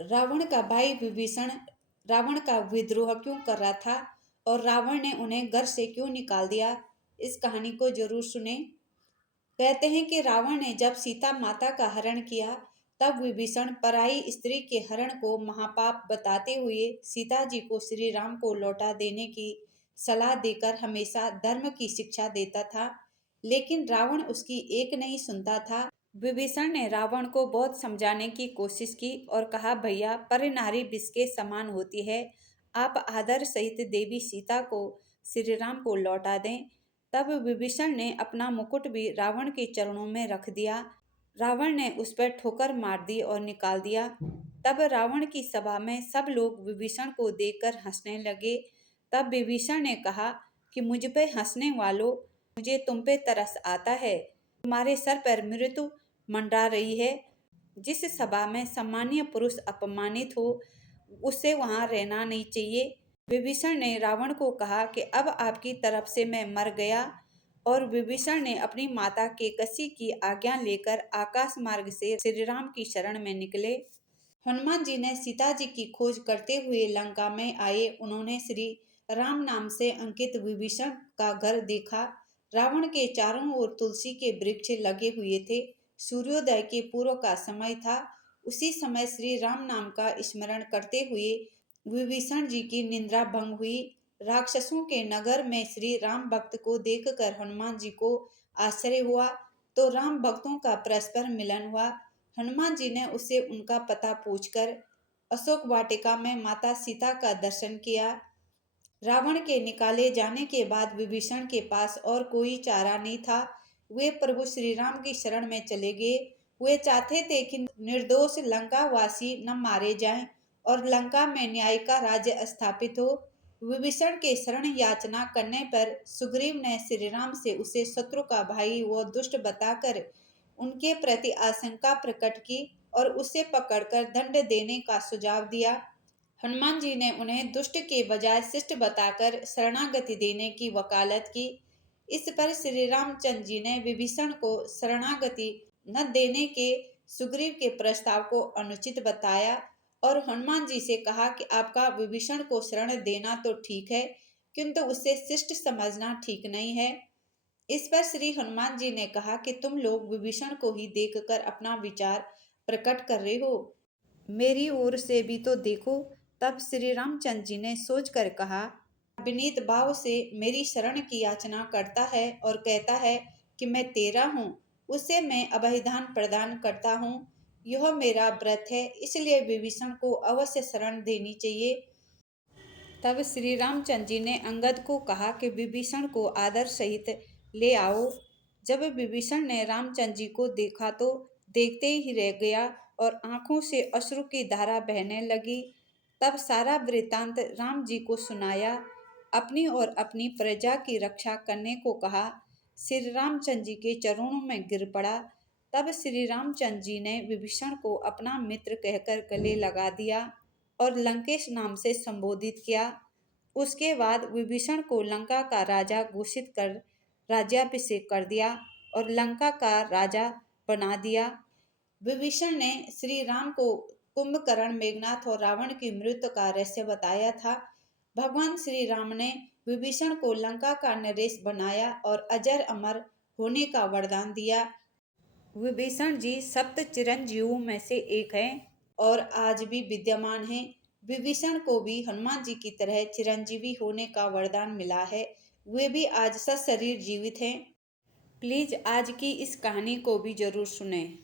रावण का भाई विभीषण रावण का विद्रोह क्यों कर रहा था और रावण ने उन्हें घर से क्यों निकाल दिया, इस कहानी को जरूर सुने। कहते हैं कि रावण ने जब सीता माता का हरण किया, तब विभीषण पराई स्त्री के हरण को महापाप बताते हुए सीता जी को श्री राम को लौटा देने की सलाह देकर हमेशा धर्म की शिक्षा देता था। लेकिन रावण उसकी एक नहीं सुनता था। विभीषण ने रावण को बहुत समझाने की कोशिश की और कहा, भैया, पर नारी विष के समान होती है, आप आदर सहित देवी सीता को श्री राम को लौटा दें। तब विभीषण ने अपना मुकुट भी रावण के चरणों में रख दिया। रावण ने उस पर ठोकर मार दी और निकाल दिया। तब रावण की सभा में सब लोग विभीषण को देखकर हंसने लगे। तब विभीषण ने कहा कि मुझ पे हंसने वालों, मुझे तुम पे तरस आता है। तुम्हारे सर पर मृत्यु मंडरा रही है। जिस सभा में सम्मानीय पुरुष अपमानित हो, उसे वहां रहना नहीं चाहिए। विभीषण ने रावण को कहा कि अब आपकी तरफ से मैं मर गया। और विभीषण ने अपनी माता केकसी की आज्ञा लेकर आकाश मार्ग से श्री राम की शरण में निकले। हनुमान जी ने सीता जी की खोज करते हुए लंका में आए। उन्होंने श्री राम नाम से अंकित विभीषण का घर देखा। रावण के चारों ओर तुलसी के वृक्ष लगे हुए थे। सूर्योदय के पूर्व का समय था। उसी समय श्री राम नाम का स्मरण करते हुए विभीषण जी की निद्रा भंग हुई। राक्षसों के नगर में श्री राम भक्त को देखकर हनुमान जी को आश्चर्य हुआ, तो राम भक्तों का परस्पर मिलन हुआ। हनुमान जी ने उससे उनका पता पूछकर अशोक वाटिका में माता सीता का दर्शन किया। रावण के निकाले जाने के बाद विभीषण के पास और कोई चारा नहीं था। वे प्रभु श्री राम की शरण में चले गए। वे चाहते थे कि निर्दोष लंका वासी न मारे जाएं और लंका में न्याय का राज्य स्थापित हो। विभीषण के शरण याचना करने पर सुग्रीव ने श्री राम से उसे शत्रु का भाई व दुष्ट बताकर उनके प्रति आशंका प्रकट की और उसे पकड़कर दंड देने का सुझाव दिया। हनुमान जी ने उन्हें दुष्ट के बजाय शिष्ट बताकर शरणागति देने की वकालत की। इस पर श्री रामचंद्र जी ने विभीषण को शरणागति न देने के सुग्रीव के प्रस्ताव को अनुचित बताया और हनुमान जी से कहा कि आपका विभीषण को शरण देना तो ठीक है, किंतु उसे शिष्ट समझना ठीक नहीं है। इस पर श्री हनुमान जी ने कहा कि तुम लोग विभीषण को ही देखकर अपना विचार प्रकट कर रहे हो, मेरी ओर से भी तो देखो। तब श्री रामचंद्र जी ने सोचकर कहा, विनीत भाव से मेरी शरण की याचना करता है और कहता है कि मैं तेरा हूँ, उसे मैं अभयदान प्रदान करता हूँ। यह मेरा व्रत है, इसलिए विभीषण को अवश्य शरण देनी चाहिए। तब श्री रामचंद्र जी ने अंगद को कहा कि विभीषण को आदर सहित ले आओ। जब विभीषण ने रामचंद्र जी को देखा तो देखते ही रह गया और आंखों से अश्रु की धारा बहने लगी। तब सारा वृत्तांत राम जी को सुनाया, अपनी और अपनी प्रजा की रक्षा करने को कहा। श्री रामचंद्र जी के चरणों में गिर पड़ा। तब श्री रामचंद्र जी ने विभीषण को अपना मित्र कहकर गले लगा दिया और लंकेश नाम से संबोधित किया। उसके बाद विभीषण को लंका का राजा घोषित कर राज्याभिषेक कर दिया और लंका का राजा बना दिया। विभीषण ने श्री राम को कुंभकर्ण, मेघनाथ और रावण की मृत्यु का रहस्य बताया था। भगवान श्री राम ने विभीषण को लंका का नरेश बनाया और अजर अमर होने का वरदान दिया। विभीषण जी सप्त चिरंजीवों में से एक हैं और आज भी विद्यमान हैं। विभीषण को भी हनुमान जी की तरह चिरंजीवी होने का वरदान मिला है। वे भी आज सशरीर जीवित हैं। प्लीज आज की इस कहानी को भी जरूर सुनें।